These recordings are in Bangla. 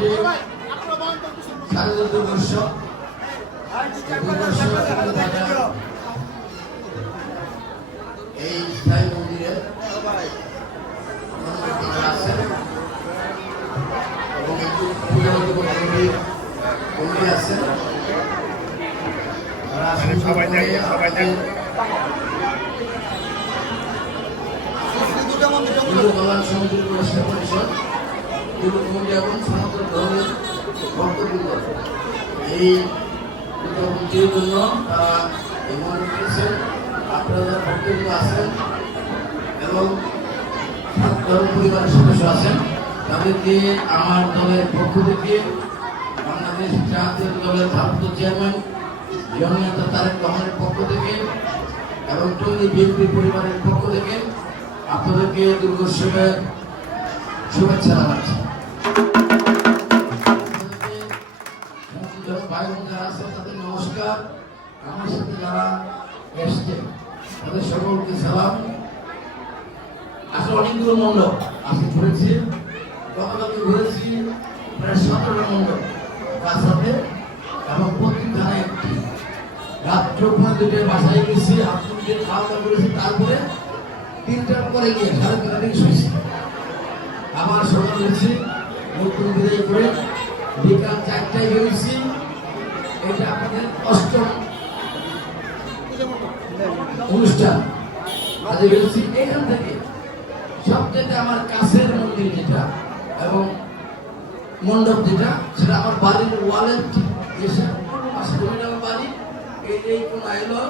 এই স্থায়ী মন্দিরে আছেন এবং একটু কমিটি আছেন। সবাই কল্যাণ সমিতির পুরস্কার পরিষদ কমিটি এবং সনাতন ধর্মের ভক্তবৃন্দ এই মন্দিরের জন্য তারা মনে করেছেন। আপনারা যারা ভক্তবৃন্দ আছেন এবং ধর্ম পরিবারের সদস্য আছেন তাদেরকে আমার দলের পক্ষ থেকে বাংলাদেশ জাতীয় দলের ভারপ্রাপ্ত চেয়ারম্যান জননেতা তারেক রহমানের পক্ষ থেকে এবং টঙ্গী বিএনপি পরিবারের পক্ষ থেকে আপনাদেরকে দুর্গোৎসবের শুভেচ্ছা জানাচ্ছি। ভাই বোন যারা আছে তাদের নমস্কার। আমার সাথে যারা এসছেন তাদের সকলকে সালাম। আসলে অনেকগুলো মণ্ডপ আজকে ঘুরেছি, গতকালকে ঘুরেছি প্রায় 17টা মণ্ডপ রাস্তাতে এবং প্রত্যেক থানায় একটি। রাত্র 2টায় বাসায় গেছি, আপনাদের খাওয়া দাওয়া করেছি, তারপরে 3টার পরে গিয়ে 3:30 থেকে শুয়েছি। আবার সকাল হয়েছি, নতুন বিদায় করে বিকাল 4টায় বেরিয়েছি। এটা আপনাদের 8ম অনুষ্ঠান কাজে বেরিয়েছি। এখান থেকে সবচেয়ে আমার কাছের মন্দির যেটা এবং মণ্ডপ যেটা সেটা আমার বাড়ির ওয়ালের এসে পাশে আমার বাড়ি এই কোন আইলো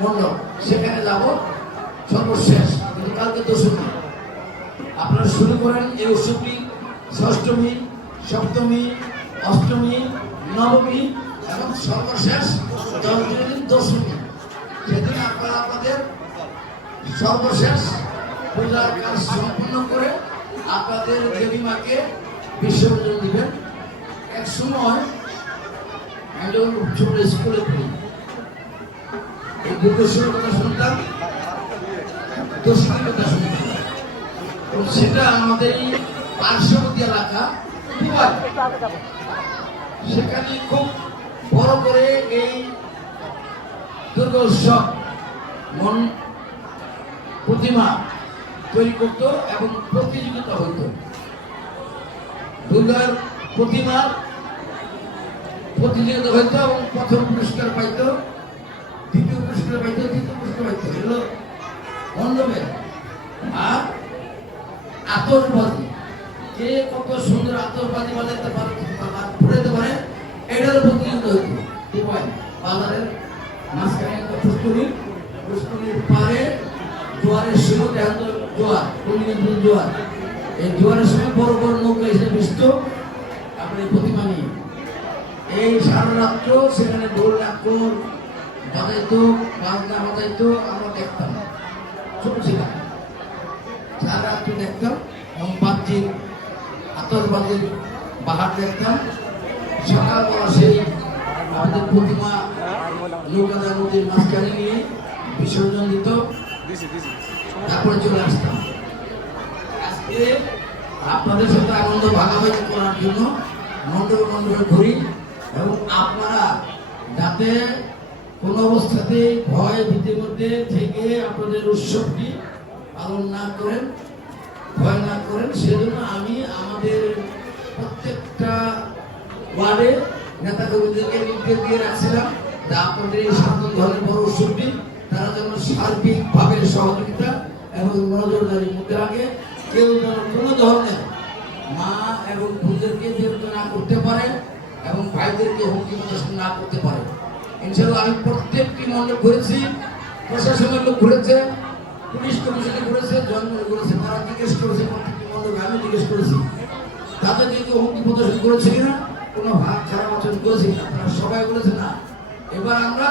মণ্ডপ, সেখানে যাব সর্বশেষ। কিন্তু কালকে 10মী আপনারা শুরু করেন এই উৎসবটি 6ষ্ঠমী, 7মী, 8মী, 9মী এবং সর্বশেষ 10মী। সেদিন আপনারা আপনাদের সর্বশেষ পূজার কাজ সম্পূর্ণ করে আপনাদের দেবী মাকে বিসর্জন দিবেন। এক সময় আমি যখন ছোট স্কুলে পড়ি এই দুর্গোৎসবের কথা শুনতাম, 10মীর কথা শুনতাম। সেটা আমাদের এই পার্শ্ববর্তী এলাকা সেখানে খুব বড় করে এই দুর্গোৎসব প্রতিমা তৈরি করত এবং প্রতিযোগিতা হইত। দুর্গার প্রতিমার প্রতিযোগিতা হইত এবং প্রথম পুরস্কার পাইত, দ্বিতীয় পুরস্কার পাইত, তৃতীয় পুরস্কার পাইত। এগুলো মণ্ডপের। আর আতশবাজি, কে কত সুন্দর আতশবাজি বানাতে পারে, ফুটাতে পারে, এটারও প্রতিযোগিতা হইত। কি হয় বাজারের মাঝখানে একটা পুষ্করিণীর পারে জোয়ারের সময় দেখা তো জোয়ার, জোয়ার, এই জোয়ারের সময় বড় বড় নৌকা এসে ভিজত আপনার প্রতিমা নিয়ে। এই সারা রাত্র সেখানে দোল নাকর বাজাইতো, বাজনা বাজাইতো, আমরা দেখতাম, ছোট ছিলাম, সারা রাত্র দেখতাম এবং বাহ্যিক আতশবাজির বাহার দেখতাম। সকালবেলা সেই আমাদের প্রতিমা নৌকাদা নদীর মাঝখানে নিয়ে বিসর্জন দিত, তারপরে চলে আসতাম। আজকে আপনাদের সাথে আনন্দ ভাগাভাগি করার জন্য মণ্ডপে মণ্ডপে ঘুরি এবং আপনারা যাতে কোনো অবস্থাতে ভয় ভীতির মধ্যে থেকে আপনাদের উৎসবটি পালন না করেন, ভয় না করেন, সেজন্য আমি আমাদের প্রত্যেকটা ওয়ার্ডে নেতা কর্মীদেরকে নির্দেশ দিয়ে রাখছিলাম যে আপনাদের এই সনাতন ধর্মের বড় উৎসবটি তারা যেন সার্বিকভাবে সহযোগিতা এবং নজরদারির মধ্যে রাখে। কেউ যেন কোনো ধরনের মা এবং বোনদেরকে বিরক্ত না করতে পারে এবং ভাইদেরকে হুমকি প্রদর্শন না করতে পারে। ইনশাআল্লাহ আমি প্রত্যেকটি মণ্ডপ ঘুরেছি, প্রশাসনের লোক ঘুরেছে, পুলিশ কমিশনে ঘুরেছে, জনগণ ঘুরেছে, তারা জিজ্ঞেস করেছে প্রত্যেকটি মণ্ডপে, আমি জিজ্ঞেস করেছি তাদেরকে কেউ হুমকি প্রদর্শন করেছে কিনা, কোনো ভাগ খারাপ আচরণ করেছে কিনা, তারা সবাই বলেছে না। এবার আমরা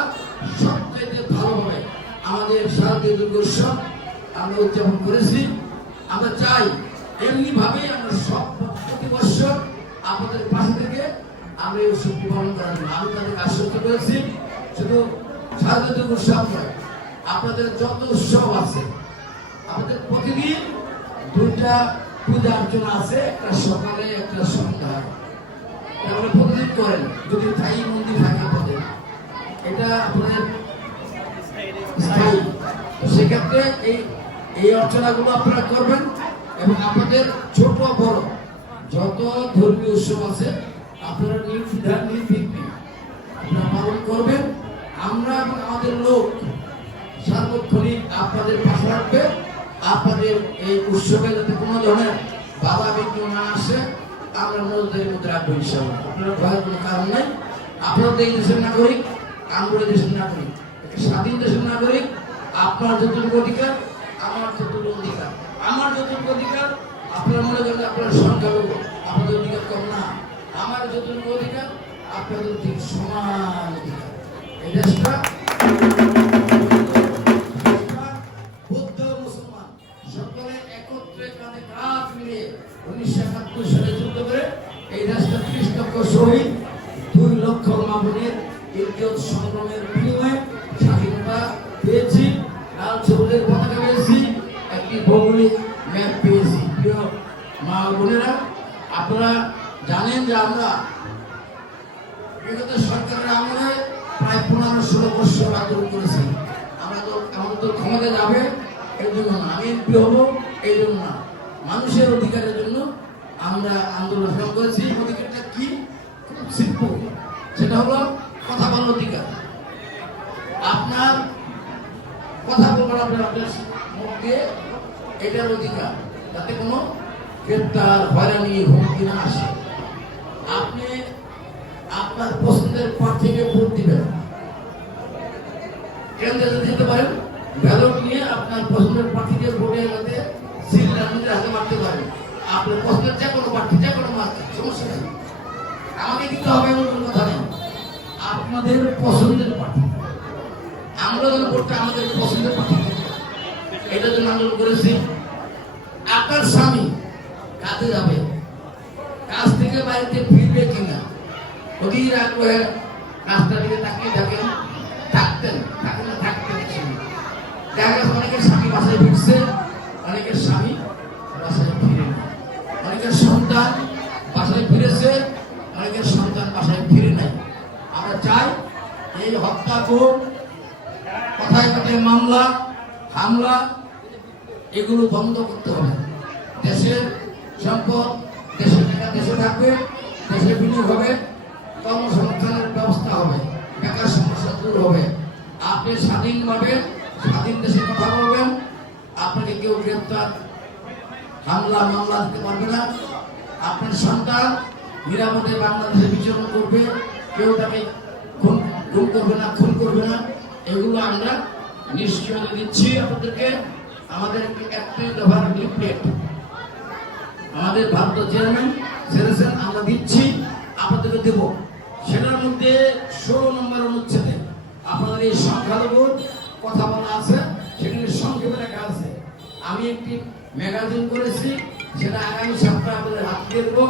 সবচেয়ে ভালোভাবে আমাদের শারদীয় দুর্গোৎসব আমরা উদযাপন করেছি। আমরা চাই এমনি ভাবে আমরা সব প্রতি বছর আপনাদের পাশে থেকে আমরা এই উৎসবটি পালন করার জন্য আমি তাদেরকে আশ্বস্ত করেছি। শুধু শারদীয় দুর্গোৎসব নয়, আপনাদের যত উৎসব আছে আমাদের প্রতিদিন 2টা পূজা অর্চনা আছে, একটা সকালে একটা সন্ধ্যায়, তারপরে প্রতিদিন করেন যদি স্থায়ী মন্দির থাকে আপনাদের, এটা আপনাদের স্থায়ী। সেক্ষেত্রে এই অর্চনাগুলো আপনারা করবেন এবং আপনাদের ছোট বড় যত ধর্মীয় উৎসব আছে আপনারা নির্দ্বিধায় নির্বিঘ্নে আপনারা পালন করবেন। আমরা এবং আমাদের লোক সার্বক্ষণিক আপনাদের পাশে রাখবে। আপনাদের এই উৎসবে যাতে কোনো ধরনের বাধা বিঘ্ন না আসে আমরা নজরদারির মধ্যে রাখবো ইনশাআল্লাহ। আপনারা ভয়ের কোনো কারণ নাই। আপনারা এই দেশের নাগরিক, আমরা দেশের নাগরিক, একটা স্বাধীন দেশের নাগরিক। আপনার যতটুকু অধিকার আমার যতটুকু অধিকার, আমার যতটুকু অধিকার আপনারা মনে করেন আপনার সংখ্যালঘু, আপনাদের অধিকার কম না। আমার যতটুকু অধিকার আপনাদের ঠিক সমান অধিকার। এই দেশটা বৌদ্ধ মুসলমান সকলে একত্রে কাঁধে কাঁধ মিলিয়ে 1971 সালে যুদ্ধ করে এই দেশটা 30 লক্ষ শহীদ, 2 লক্ষ মা-বোনের ইজ্জত সংগ্রামের বিনিময়ে স্বাধীনতা পেয়েছি, লাল সবুজের পতাকা পেয়েছি, একটি ভৌগোলিক ম্যাপ পেয়েছি। প্রিয় মা বোনেরা, আপনারা জানেন যে আমরা বিগত সরকারের আমলে প্রায় 15-16 বছর আন্দোলন করেছি। আমরা তো আমাদের তো ক্ষমতা যাবে এই জন্য না, আমি এমপি হবো এই জন্য না, মানুষের অধিকারের জন্য আমরা আন্দোলন সংগ্রাম করেছি। অধিকারটা কি? খুব সিম্পল, সেটা হলো কথা বলার অধিকার। আপনার কথা বলবেন আপনার মুখে, এটার অধিকার, তাতে কোনো গ্রেপ্তার হয়রানি হুমকি না আসে। আপনি আপনার পছন্দের প্রার্থীকে ভোট দিবেন, কেন্দ্রে দিতে পারেন, ব্যালট নিয়ে আপনার পছন্দের প্রার্থীকে ভোটে যাতে সিলটার মধ্যে হাতে মারতে পারেন। আপনার পছন্দের যে কোনো প্রার্থী, যে কোনো মার্কে, সমস্যা নেই, আমাকে দিতে হবে এমন কোনো কথা নেই। আপনাদের পছন্দের প্রার্থী, আমরা যেন ভোটটা আমাদের পছন্দের প্রার্থী, এটার জন্য আন্দোলন করেছি। আপনার স্বামী কাজে যাবে, কাজ থেকে বাড়িতে ফিরবে কিনা অধীর আগ্রহে রাস্তার দিকে তাকিয়ে থাকেন, থাকতেন দেখা গেছে অনেকের স্বামী বাসায় ফিরছে, অনেকের স্বামী বাসায় ফিরে না, অনেকের সন্তান বাসায় ফিরেছে, অনেকের সন্তান বাসায় ফিরে নাই। আমরা চাই এই হত্যা, খুন, কথায় কথায় মামলা হামলা এগুলো বন্ধ করতে হবে। দেশের সম্পদ দেশের টাকা দেশে থাকবে, দেশে বিনিয়োগ হবে, কর্মসংস্থানের ব্যবস্থা হবে, বেকার সমস্যা দূর হবে। আপনি স্বাধীনভাবে স্বাধীন দেশে কথা বলবেন, আপনাকে কেউ গ্রেপ্তার হামলা মামলা দিতে পারবে না। আপনার সন্তান নিরাপদে বাংলাদেশে বিচরণ করবে, কেউ তাকে খুন করবে না, খুন করবে না। এগুলো আমরা নিশ্চয়তা দিচ্ছি আপনাদেরকে। আমাদের একটি দফার লিফলেট আমাদের ভারত চেয়ারম্যান ছেড়েছেন, আমরা দিচ্ছি, আপনাদেরকে দেব। সেটার মধ্যে 16 নম্বর অনুচ্ছেদে আপনাদের এই সংখ্যালঘুর কথা বলা আছে, সেখানে সংক্ষেপে লেখা আছে। আমি একটি ম্যাগাজিন করেছি, সেটা আগামী সপ্তাহে আপনাদের হাত দেবো।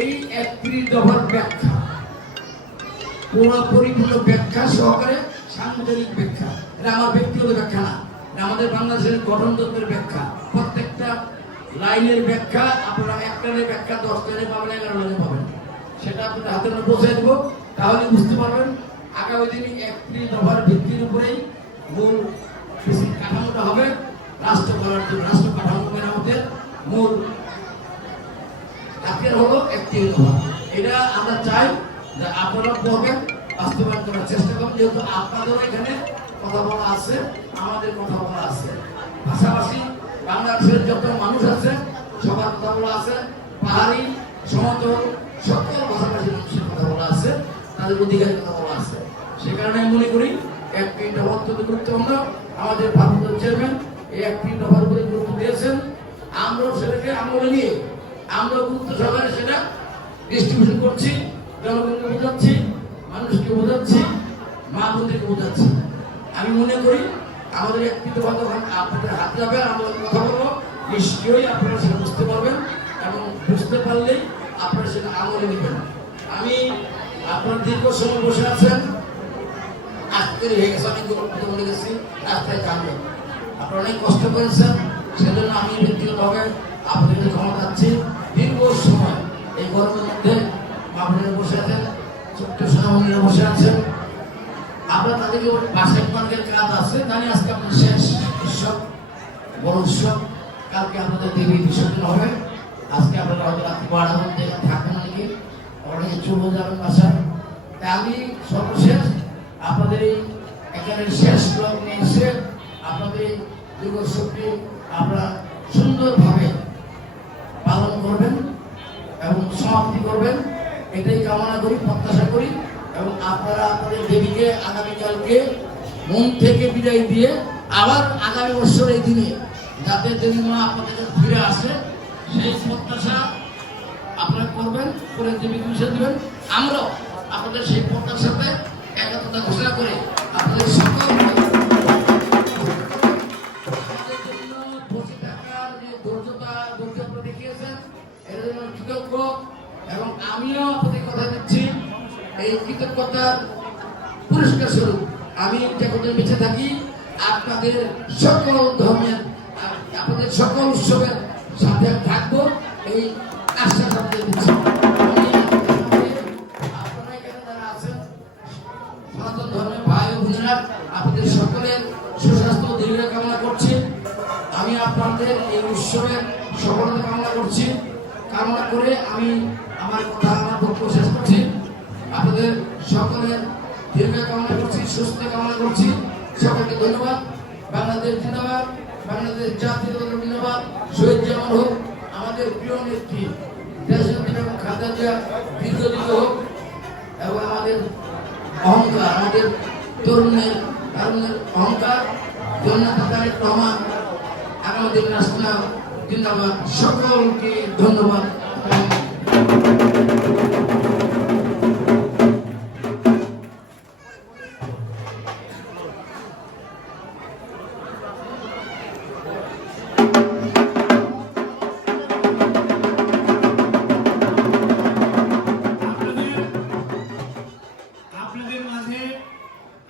এই 31 দফার ব্যাখ্যা, পুরো পরিপূর্ণ ব্যাখ্যা সহকারে সাংবিধানিক ব্যাখ্যা, এটা আমার ব্যক্তিগত ব্যাখ্যা না, এটা আমাদের বাংলাদেশের গঠনতন্ত্রের ব্যাখ্যা। প্রত্যেকটা লাইনের ব্যাখ্যা আপনারা একটা ব্যাখ্যা 10 লাইনে পাবেন, 11 লাইনে পাবেন, সেটা আপনাদের হাতে পৌঁছে দেবো, তাহলে বুঝতে পারবেন। আগামী দিনে 31 দফার ভিত্তির উপরেই মূল কাঠামোটা হবে রাষ্ট্র করার জন্য। রাষ্ট্র কাঠামো মেরামতের মূল আজকের হলো 31 দফা। এটা আমরা চাই যে আপনারা পড়বেন, বাস্তবায়ন করার চেষ্টা করুন, যেহেতু আপনাদেরও এখানে কথা বলা আছে, আমাদের কথা বলা আছে, পাশাপাশি বাংলাদেশের যত মানুষ আছে সবার কথা বলা আছে, পাহাড়ি সমতল সকল ভাষাভাষী মানুষের কথা বলা আছে, তাদের অধিকারের কথা বলা আছে। সে কারণে আমি মনে করি 31 দফা অত্যন্ত গুরুত্বপূর্ণ। আমাদের ভারত চেয়ারম্যান এই 31 দফার উপরে গুরুত্ব দিয়েছেন, আমরাও সেটাকে আমলে নিয়ে আমরা গুরুত্ব সহকারে সেটা ডিস্ট্রিবিউশন করছি, জনগণকে বোঝাচ্ছি, মানুষকে বোঝাচ্ছি, মা বোনদেরকে বোঝাচ্ছি। আমি মনে করি আমাদের 31 দফা যখন আপনাদের হাতে যাবে, আমরা কথা বলবো, নিশ্চয়ই আপনারা সেটা বুঝতে পারবেন এবং বুঝতে পারলেই আপনারা সেটা আমলে নেবেন। আমি আপনার দীর্ঘ সময় বসে আছেন, আজকে হয়ে গেছে, অনেক বলে গেছি রাস্তায় কামড়ে, আপনারা অনেক কষ্ট করেছেন, সেজন্য আমি ব্যক্তিগতভাবে আপনাদের ক্ষমা চাচ্ছি। দীর্ঘ সময় এই গরমের মধ্যে আপনারা বসে আছেন, ছোট্ট সোনামণিরা বসে আছেন। আমরা তাদেরকে বাসায় মার্গের কাজ আছে জানি। আজকে আপনার শেষ উৎসব, বড় উৎসব। কালকে আপনাদের দেবী বিসর্জন হবে। আজকে আপনারা হয়তো রাত্রি 12টার মধ্যে থাকবেন, নাকি অনেকে চলে যাবেন বাসায়। তাই আমি সর্বশেষ আপনাদের এই এখানে শেষ ব্লগ নিয়ে এসে আপনাদের এই দুর্গোৎসবটি আপনারা সুন্দরভাবে পালন করবেন এবং সমাপ্তি করবেন, এটাই কামনা করি, প্রত্যাশা করি। এবং আপনারা আপনাদের দেবীকে আগামীকালকে মন থেকে বিদায় দিয়ে আবার আগামী বছর এই দিনে যাতে দেবী মা আপনাদের কাছে ফিরে আসে সেই প্রত্যাশা আপনারা করবেন, করে দেবীকে মিশে দেবেন। আমরাও আপনাদের সেই প্রত্যাশাতে একাত্মতা ঘোষণা করে আপনাদের সকল বসে থাকার যে ধৈর্য আপনারা দেখিয়েছেন এর জন্য কৃতজ্ঞ। এবং আমিও আপনাদের কথা দিচ্ছি, এই কৃতজ্ঞতার পুরস্কার স্বরূপ আমি যখন বেঁচে থাকি আপনাদের সকল ধর্মের, আপনাদের সকল উৎসবের সাথে থাকবো, এই আশ্বাস আপনাদের দিচ্ছি। আপনারা এখানে যারা আছেন সনাতন ধর্মের ভাই ও বোনেরা, আপনাদের সকলের সুস্বাস্থ্য দীর্ঘ কামনা করছি। আমি আপনাদের এই উৎসবের সফলতা কামনা করছি। কামনা করে আমি আমার বক্তব্য শেষ করছি। আপনাদের সকলের দীর্ঘ কামনা করছি, সুস্থ কামনা করছি। সকলকে ধন্যবাদ। বাংলাদেশ জিন্দাবাদ, বাংলাদেশ জাতীয় দল জিন্দাবাদ। শহীদ জামান হোক, আমাদের প্রিয় নেত্রী দেশনেত্রী এবং খালেদা জিয়া দীর্ঘদিন হোক। এবং আমাদের অহংকার, আমাদের তরুণের অহংকার জনতার প্রমাণ আমাদের রাষ্ট্র জিন্দাবাদ। সকলকে ধন্যবাদ। আপনাদের মাঝে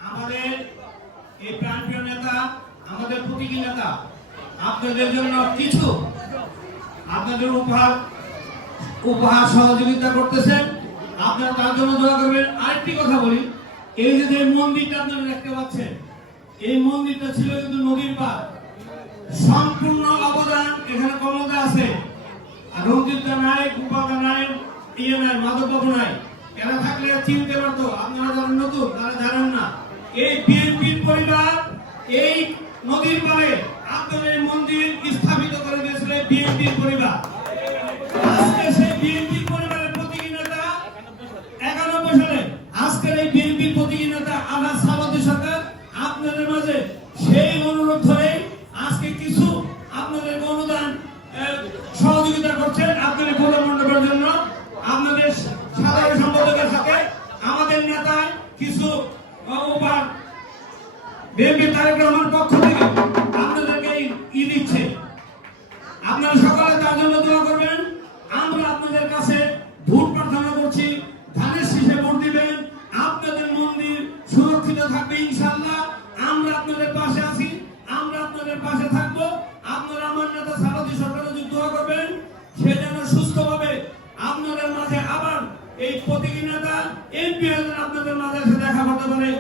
আমাদের এই প্রাণপ্রিয় নেতা, আমাদের প্রতীকী নেতা আপনাদের জন্য কিছু আপনাদের উপহার সহযোগিতা করতেছেন। আপনারা তার জন্য দোয়া করবেন। আরেকটি কথা বলি, এই যে মন্দিরটা আপনারা দেখতে পাচ্ছেন, এই মন্দিরটা ছিল কিন্তু নদীর পার। সম্পূর্ণ অবদান এখানে কমলদা আছে, রঞ্জিত নাই, গোপাল নাই, ইয়ে নাই, মাধববাবু নাই। এরা থাকলে চিনতে পারতো। আপনারা যারা নতুন তারা জানেন না, এই বিএনপির পরিবার এই নদীর পাড়ে আপনাদের মন্দির স্থাপিত করে দিয়েছিল বিএনপির পরিবার। আজকে সেই বিএনপির পরিবারের প্রতীকী নেতা 91 সালে আজকের এই বিএনপির প্রতীকী নেতা আনাস সালাউদ্দিন সরকার আপনাদের মাঝে সেই অনুরোধ ধরে আজকে কিছু আপনাদের অনুদান সহযোগিতা করছেন আপনাদের পূজা মণ্ডপের জন্য। আপনাদের সাধারণ সম্পাদকের সাথে আমাদের নেতা কিছু উপহার বিএনপি তারেক রহমানের পক্ষ থেকে আপনাদেরকে দিচ্ছে। আপনারা সকলে তার জন্য দোয়া করবেন। আমরা আপনাদের কাছে ভোট প্রার্থনা করছি, ধানের শীষে ভোট দিবেন। আপনাদের মন্দির সুরক্ষিত থাকবে ইনশাআল্লাহ। আমরা আপনাদের পাশে আছি, আমরা আপনাদের পাশে থাকবো। আপনারা আমার নেতা সালাউদ্দিন সরকারের জন্য দোয়া করবেন, সে যেন সুস্থভাবে আপনাদের মাঝে আবার এই প্রতীকী নেতা এমপি আপনাদের মাঝে এসে দেখা করতে পারে।